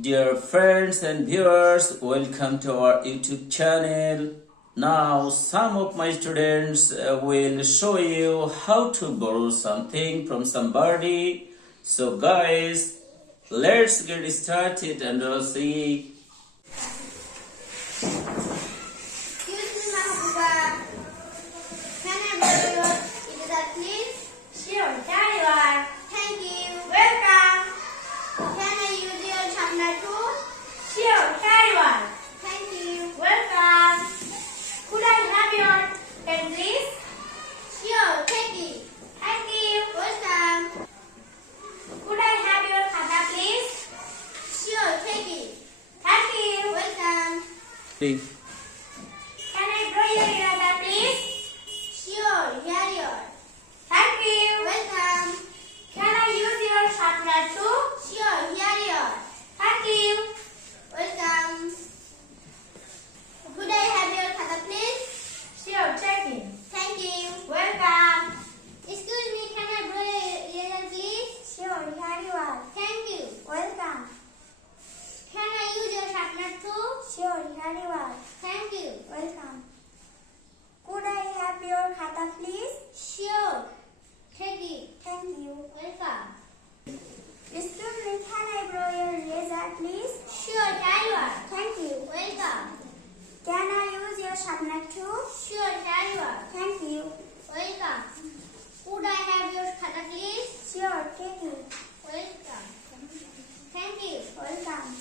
Dear friends and viewers, welcome to our YouTube channel. Now, some of my students will show you how to borrow something from somebody. So guys, let's get started and see. Excuse me, Mahbuba. Can I borrow your guitar, please? Sure, there you are. Thank you. Welcome. Can I use your sharpener too? Sure, there you are. Thank you. Welcome. Could I have your pen, please? Sure, take it. Thank you. Welcome. Could I have your khata, please? Sure, take it. Thank you. Welcome. Can I draw your eraser, please? Sure, here you are. Thank you. Welcome. Can I use your sharpener too? Sure, here you are. Thank you. Welcome. Could I have your khata, please? Sure, check in. Thank you. Welcome. Excuse me, can I borrow your eraser, please? Sure, here you are. Thank you. Welcome. Can I use your sharpener too? Sure, here you are. Thank you. Welcome. Could I have your khata, please? Sure. Take it. Thank you. Welcome. Excuse me, can I borrow your razor, please? Sure, here you are. Thank you. Welcome. Can I use your sharpener too? Sure, here you are. Thank you. Welcome. Could I have your khata, please? Sure, take it. Welcome. Thank you. Welcome.